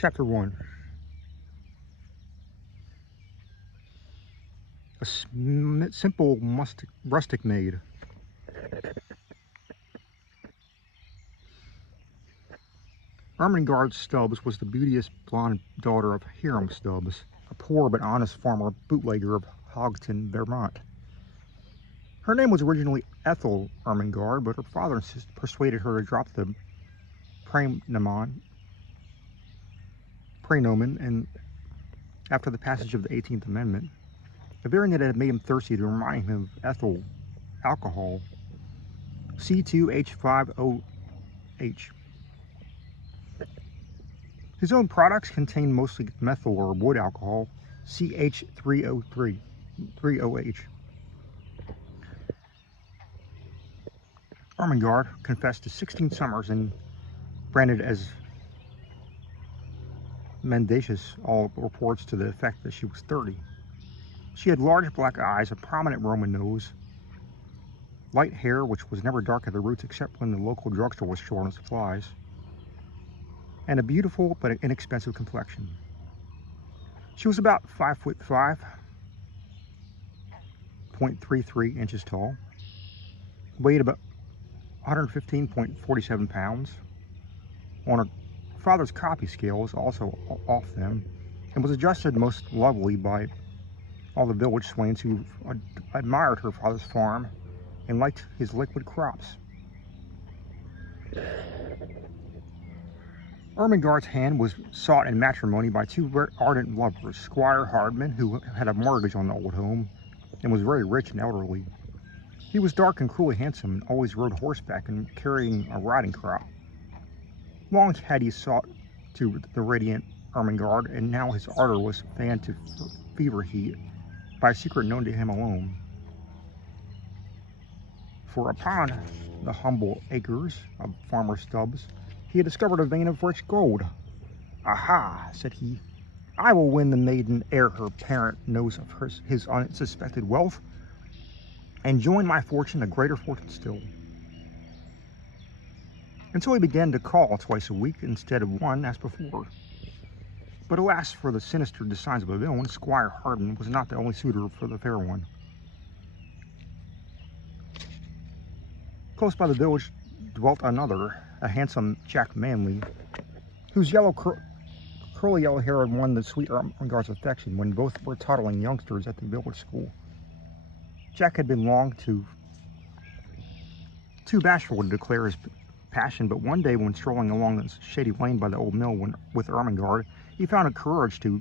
Chapter 1. A simple rustic maid. Ermengarde Stubbs was the beauteous blonde daughter of Hiram Stubbs, a poor but honest farmer bootlegger of Hogston, Vermont. Her name was originally Ethel Ermengarde, but her father persuaded her to drop the praenomen, and after the passage of the 18th Amendment, a variant that had made him thirsty to remind him of ethyl alcohol, C2H5OH. His own products contained mostly methyl or wood alcohol, CH3OH. Ermengarde confessed to 16 summers and branded as mendacious, all reports to the effect that she was 30. She had large black eyes, a prominent Roman nose, light hair which was never dark at the roots except when the local drugstore was short on supplies, and a beautiful but inexpensive complexion. She was about 5'5", 0.33 inches tall, weighed about 115.47 pounds, on her father's copy scale was also off them, and was adjusted most lovely by all the village swains who admired her father's farm and liked his liquid crops. Ermengarde's hand was sought in matrimony by two very ardent lovers, Squire Hardman, who had a mortgage on the old home and was very rich and elderly. He was dark and cruelly handsome and always rode horseback and carrying a riding crop. Long had he sought to the radiant Ermengarde, and now his ardor was fanned to fever heat by a secret known to him alone. For upon the humble acres of Farmer Stubbs, he had discovered a vein of rich gold. "Aha," said he, "I will win the maiden ere her parent knows of his unsuspected wealth, and join my fortune a greater fortune still." And so he began to call twice a week instead of one as before. But alas for the sinister designs of a villain, Squire Hardman was not the only suitor for the fair one. Close by the village dwelt another, a handsome Jack Manley, whose curly yellow hair had won the sweet Ermengarde's affection when both were toddling youngsters at the village school. Jack had been long too bashful to declare his passion, but one day when strolling along the shady lane by the old mill with Ermengarde, he found a courage to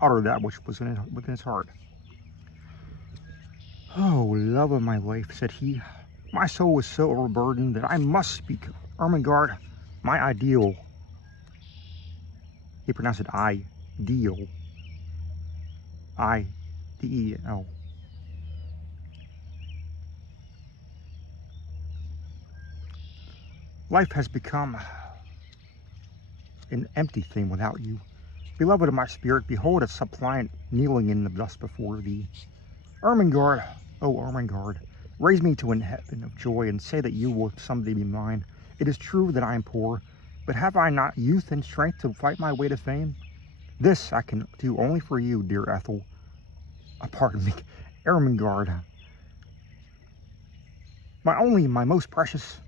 utter that which was within his heart. "Oh, love of my life," said he, "my soul was so overburdened that I must speak. Ermengarde, my ideal." He pronounced it I-deal. I-D-E-L. Life has become an empty thing without you. Beloved of my spirit, behold a suppliant kneeling in the dust before thee. Ermengarde, oh Ermengarde, raise me to an heaven of joy and say that you will someday be mine. It is true that I am poor, but have I not youth and strength to fight my way to fame? This I can do only for you, dear Ethel. Pardon me, Ermengarde. My most precious.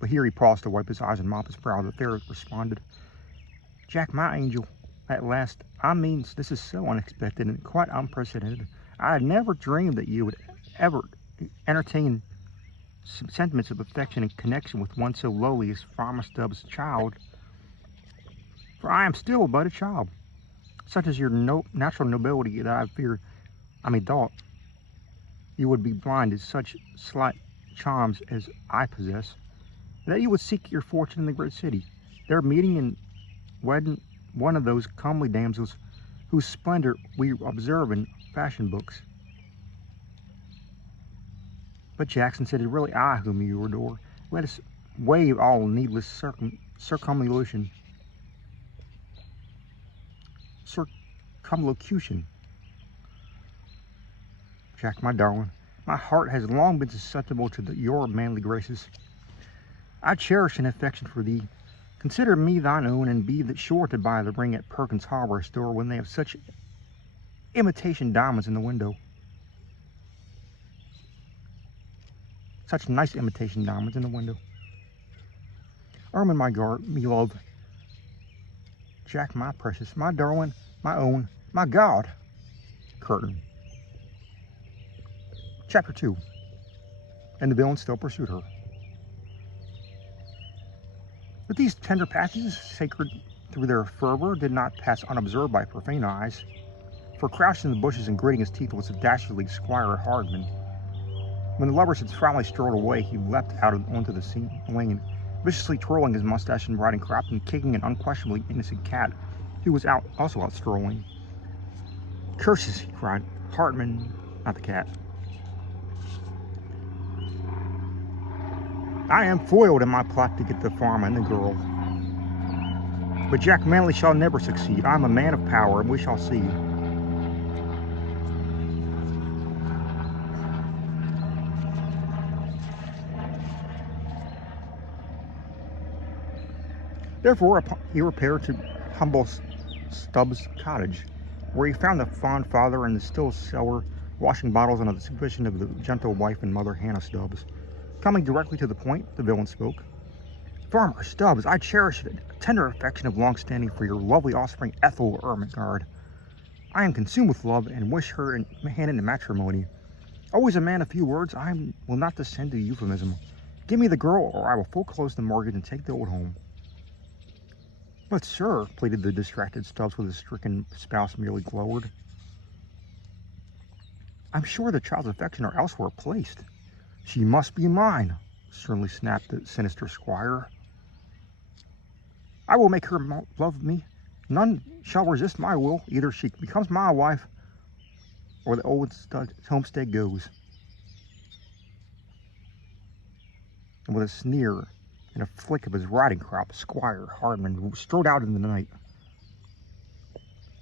But here he paused to wipe his eyes and mop his brow. The fair responded, "Jack, my angel, at last. I mean, this is so unexpected and quite unprecedented. I had never dreamed that you would ever entertain sentiments of affection in connection with one so lowly as Farmer Stubbs' child. For I am still but a child. Such is your natural nobility that I thought you would be blind to such slight charms as I possess, that you would seek your fortune in the great city, there meeting and wedding one of those comely damsels whose splendor we observe in fashion books. But Jackson said, it is really I whom you adore. Let us waive all needless circumlocution. Jack, my darling, my heart has long been susceptible to your manly graces. I cherish an affection for thee Consider me thine own, and be sure to buy the ring at Perkins' hardware store when they have such imitation diamonds in the window. Such nice imitation diamonds in the window. Ermengarde, me love. Jack, my precious, my darling, my own, my God. Curtain. Chapter 2. And the villain still pursued her. But these tender passages, sacred through their fervor, did not pass unobserved by profane eyes, for crouched in the bushes and gritting his teeth was the dastardly Squire Hardman. When the lovers had finally strolled away, he leapt out onto the lane, viciously twirling his mustache and riding crop and kicking an unquestionably innocent cat who was also out strolling. Curses, he cried. Hardman, not the cat. I am foiled in my plot to get the farm and the girl. But Jack Manley shall never succeed. I am a man of power, and we shall see. Therefore, he repaired to humble Stubbs' cottage, where he found the fond father in the still cellar washing bottles under the supervision of the gentle wife and mother, Hannah Stubbs. Coming directly to the point, the villain spoke. Farmer Stubbs, I cherish a tender affection of long standing for your lovely offspring, Ethel Ermengarde. I am consumed with love and wish her hand in matrimony. Always a man of few words, I will not descend to euphemism. Give me the girl, or I will foreclose the mortgage and take the old home. But, sir, pleaded the distracted Stubbs with his stricken spouse merely glowered. I'm sure the child's affections are elsewhere placed. She must be mine, sternly snapped the sinister squire. I will make her love me. None shall resist my will. Either she becomes my wife, or the old homestead goes. And with a sneer and a flick of his riding crop, Squire Hardman strode out in the night.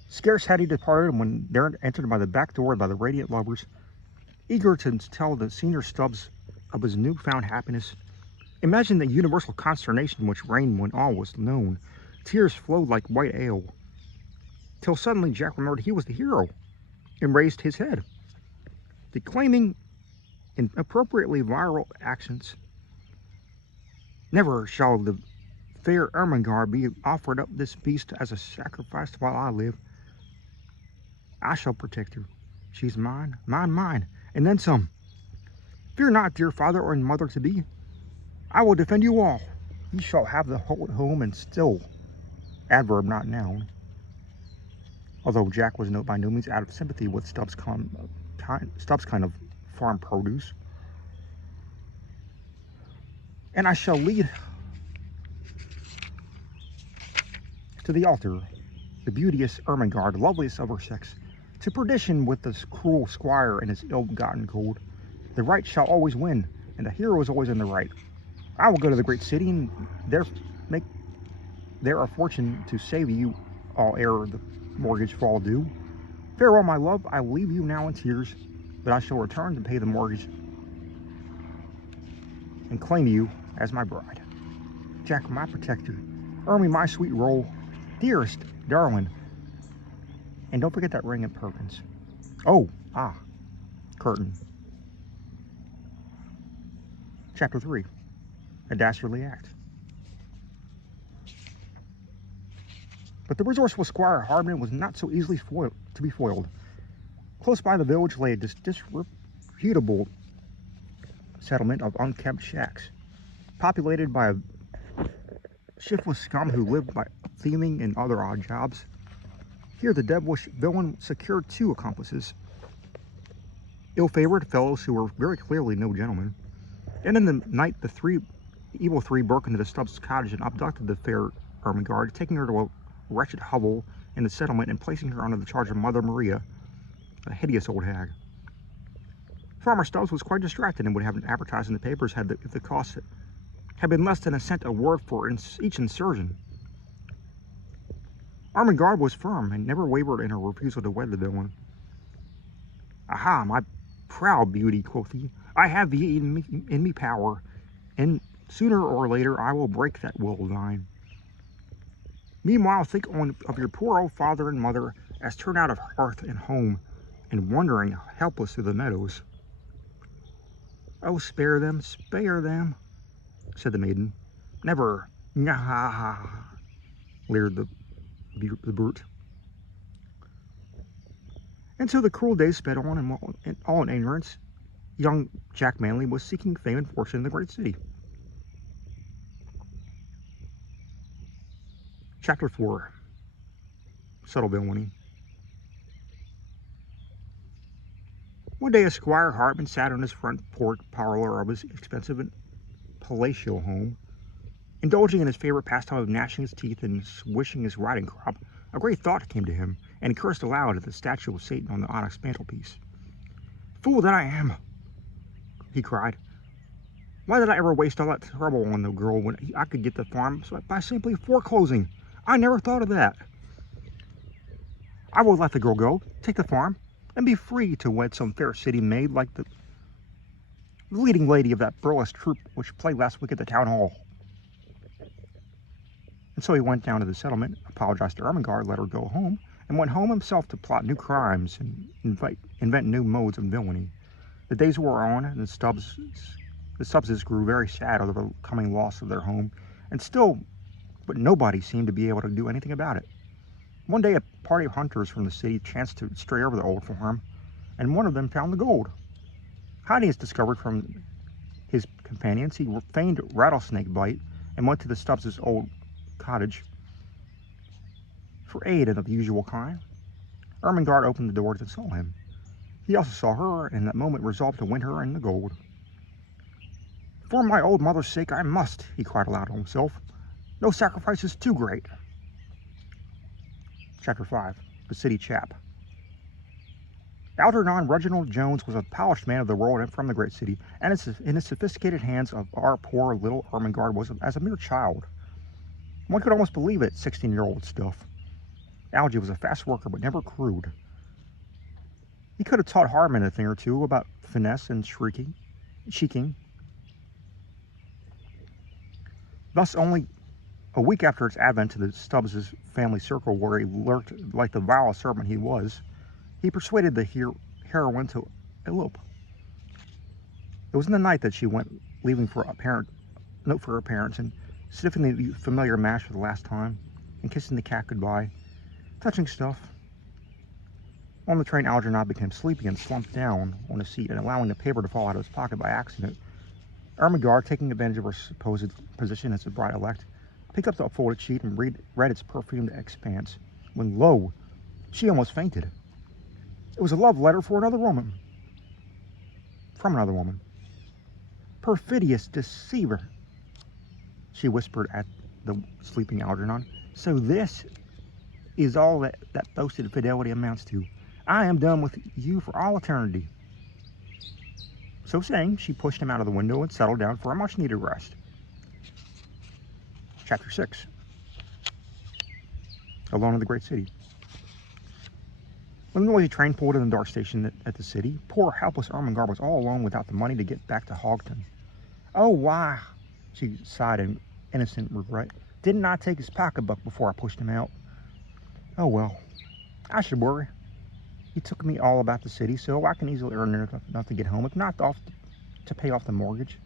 Scarce had he departed when there entered by the back door by the radiant lovers, eager to tell the senior Stubbs of his newfound happiness. Imagine the universal consternation which reigned when all was known. Tears flowed like white ale, till suddenly Jack remembered he was the hero, and raised his head, declaiming in appropriately virile accents, Never shall the fair Ermengarde be offered up this beast as a sacrifice while I live. I shall protect her. She's mine, mine, mine, and then some. Fear not, dear father or mother-to-be. I will defend you all. Ye shall have the whole home and still, adverb not noun. Although Jack was by no means out of sympathy with Stubbs' kind of farm produce. And I shall lead to the altar the beauteous Ermengarde, loveliest of her sex, to perdition with this cruel squire and his ill-gotten gold. The right shall always win, and the hero is always in the right. I will go to the great city and there make there a fortune to save you all ere the mortgage fall due. Farewell, my love. I leave you now in tears, but I shall return to pay the mortgage and claim you as my bride. Jack, my protector. Ermy, my sweet roll. Dearest, darling. And don't forget that ring at Perkins. Oh, curtain. Chapter 3. A Dastardly Act. But the resourceful Squire Hardman was not so easily to be foiled. Close by the village lay a disreputable settlement of unkempt shacks, populated by a shiftless scum who lived by thieving and other odd jobs. Here the devilish villain secured 2 accomplices, ill-favored fellows who were very clearly no gentlemen. And in the night the evil three broke into the Stubbs' cottage and abducted the fair Ermengarde, taking her to a wretched hovel in the settlement and placing her under the charge of Mother Maria, a hideous old hag. Farmer Stubbs was quite distracted and would have advertised in the papers if the cost had been less than a cent a word for each insertion. Ermengarde was firm and never wavered in her refusal to wed the villain. Aha, my proud beauty, quoth he, I have thee in me power, and sooner or later I will break that will of thine. Meanwhile, think of your poor old father and mother as turned out of hearth and home and wandering helpless through the meadows. Oh, spare them, said the maiden. Never, nyah, leered the brute. And so the cruel days sped on, and all in ignorance, young Jack Manly was seeking fame and fortune in the great city. Chapter 4. Subtle villainy. One day, Squire Hartman sat on his front porch parlor of his expensive and palatial home, indulging in his favorite pastime of gnashing his teeth and swishing his riding crop. A great thought came to him, and he cursed aloud at the statue of Satan on the onyx mantelpiece. "Fool that I am!" he cried. "Why did I ever waste all that trouble on the girl when I could get the farm by simply foreclosing? I never thought of that. I will let the girl go, take the farm, and be free to wed some fair city maid like the leading lady of that burlesque troupe which played last week at the town hall." And so he went down to the settlement, apologized to Ermengarde, let her go home, and went home himself to plot new crimes and invent new modes of villainy. The days wore on, and the Stubbses grew very sad over the coming loss of their home, but nobody seemed to be able to do anything about it. One day, a party of hunters from the city chanced to stray over the old farm, and one of them found the gold. Hiding his discovery from his companions, he feigned rattlesnake bite and went to the Stubbses' old cottage for aid of the usual kind. Ermengarde opened the doors and saw him. He also saw her, and in that moment resolved to win her and the gold. "For my old mother's sake, I must," he cried aloud to himself. "No sacrifice is too great." Chapter 5. The City Chap. Algernon Reginald Jones was a polished man of the world and from the great city, and in his sophisticated hands of our poor little Ermengarde was as a mere child. One could almost believe it, 16-year-old stuff. Algy was a fast worker, but never crude. He could have taught Hartman a thing or two about finesse and cheeking. Thus, only a week after its advent to the Stubbs' family circle, where he lurked like the vile servant he was, he persuaded the heroine to elope. It was in the night that she went, leaving for a note for her parents, and sniffing the familiar mash for the last time, and kissing the cat goodbye. Touching stuff. On the train, Algernon became sleepy and slumped down on a seat, and allowing the paper to fall out of his pocket by accident. Ermengarde, taking advantage of her supposed position as the bride-elect, picked up the folded sheet and read its perfumed expanse, when lo, she almost fainted. It was a love letter for another woman. From another woman. "Perfidious deceiver," she whispered at the sleeping Algernon. "So this is all that boasted fidelity amounts to. I am done with you for all eternity." So saying, she pushed him out of the window and settled down for a much-needed rest. Chapter 6. Alone in the great city. When the noisy train pulled in the dark station at the city, poor helpless Ermengarde was all alone without the money to get back to Hogton. "Oh, why," she sighed in innocent regret, "didn't I take his pocketbook before I pushed him out? Oh well, I should worry. He took me all about the city, so I can easily earn enough to get home, if not to pay off the mortgage."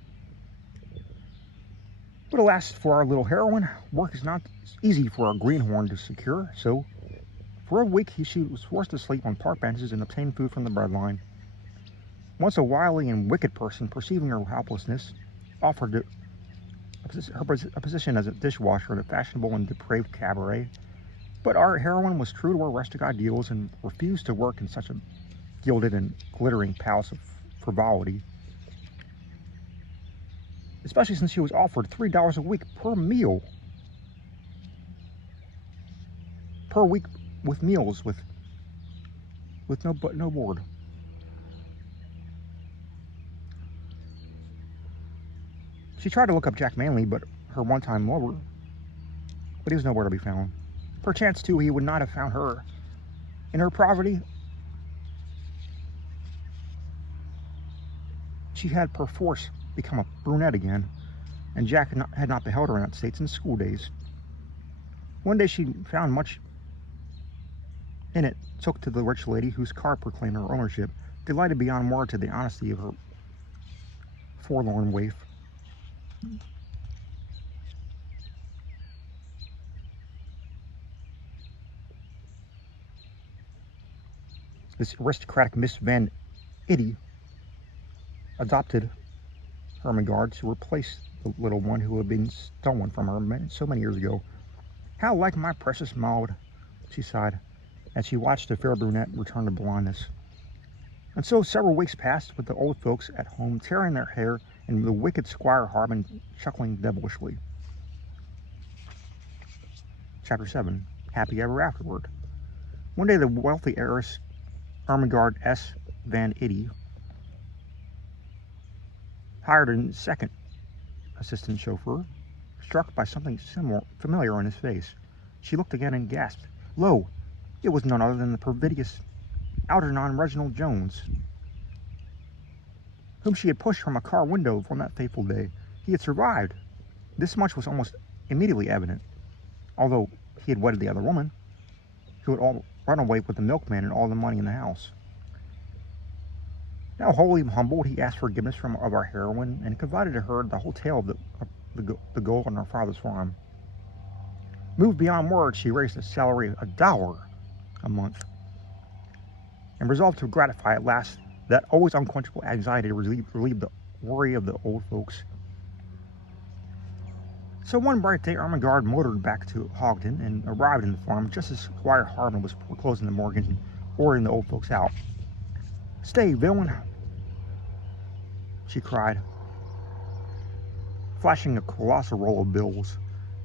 But alas for our little heroine, work is not easy for a greenhorn to secure, so for a week she was forced to sleep on park benches and obtain food from the breadline. Once a wily and wicked person, perceiving her helplessness, offered her a position as a dishwasher at a fashionable and depraved cabaret, but our heroine was true to her rustic ideals and refused to work in such a gilded and glittering palace of frivolity, especially since she was offered $3 a week per meal. Per week with meals, with no board. She tried to look up Jack Manly, but her one-time lover, but he was nowhere to be found. Perchance, too, he would not have found her. In her poverty, she had perforce become a brunette again, and Jack had not beheld her in that state since school days. One day she found much in it, took to the rich lady whose car proclaimed her ownership, delighted beyond words at the honesty of her forlorn waif. This aristocratic Miss Van Itty adopted Ermengarde to replace the little one who had been stolen from her so many years ago. How like my precious Maud, she sighed, as she watched the fair brunette return to blindness. And so several weeks passed with the old folks at home tearing their hair and the wicked Squire Harmon chuckling devilishly. Chapter 7. Happy Ever Afterward. One day the wealthy heiress Ermengarde S. Van Itty hired a second assistant chauffeur, struck by something familiar in his face. She looked again and gasped. Lo, it was none other than the perfidious Algernon Reginald Jones, whom she had pushed from a car window on that fateful day. He had survived. This much was almost immediately evident, although he had wedded the other woman, who had all run away with the milkman and all the money in the house. Now wholly humbled, he asked forgiveness of our heroine and confided to her the whole tale of the gold on her father's farm. Moved beyond words, she raised a salary of $1 a month and resolved to gratify at last that always unquenchable anxiety to relieve the worry of the old folks. So one bright day, Ermengarde motored back to Hogton and arrived in the farm just as Squire Harmon was closing the mortgage and ordering the old folks out. Stay, villain, she cried, flashing a colossal roll of bills.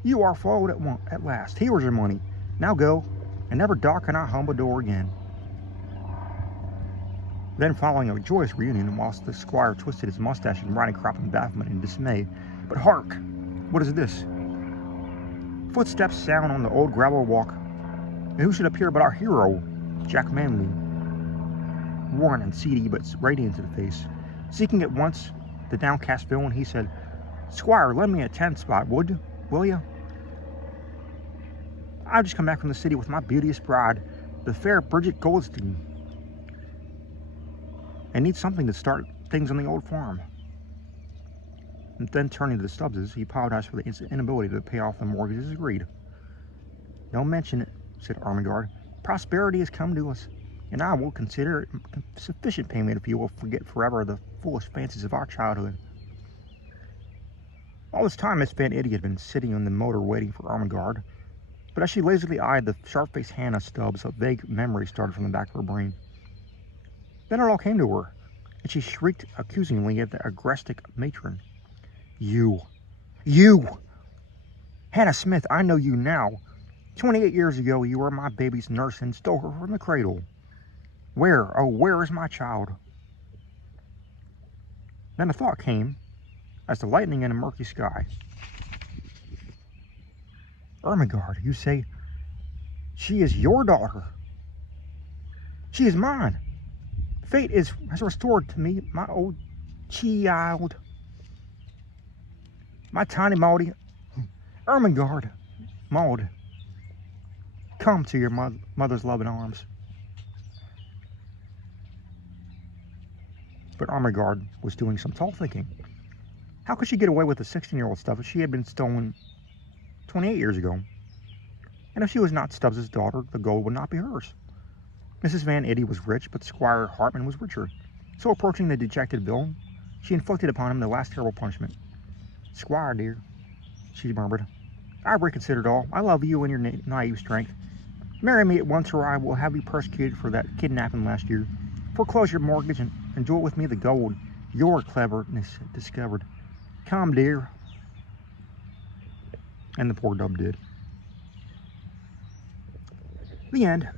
You are foiled at last. Here's your money. Now go, and never darken our humble door again. Then, following a joyous reunion, whilst the squire twisted his mustache and riding crop in bafflement and dismay. But hark! What is this? Footsteps sound on the old gravel walk, and who should appear but our hero, Jack Manley, worn and seedy but radiant to the face. Seeking at once the downcast villain, he said, Squire, lend me a 10 spot, will you? I've just come back from the city with my beauteous bride, the fair Bridget Goldstein, and need something to start things on the old farm. And then turning to the Stubbses, he apologized for the inability to pay off the mortgages as agreed. Don't mention it, said Ermengarde. Prosperity has come to us, and I will consider it sufficient payment if you will forget forever the foolish fancies of our childhood. All this time, Miss Van Itty had been sitting in the motor waiting for Ermengarde, but as she lazily eyed the sharp-faced Hannah Stubbs, a vague memory started from the back of her brain. Then it all came to her, and she shrieked accusingly at the aggressive matron. You! Hannah Smith, I know you now. 28 years ago, you were my baby's nurse and stole her from the cradle. Where is my child? Then a thought came, as the lightning in a murky sky. Ermengarde, you say, she is your daughter. She is mine. Fate has restored to me my old child. My tiny Maudie. Ermengarde, Maud, come to your mother's loving arms. But Ermengarde was doing some tall thinking. How could she get away with the 16-year-old stuff if she had been stolen 28 years ago? And if she was not Stubbs' daughter, the gold would not be hers. Mrs. Van Itty was rich, but Squire Hartman was richer. So approaching the dejected villain, she inflicted upon him the last terrible punishment. Squire, dear, she murmured, I've reconsidered all. I love you and your naive strength. Marry me at once, or I will have you persecuted for that kidnapping last year. Foreclose your mortgage and enjoy with me the gold your cleverness discovered. Come, dear. And the poor dub did. The end.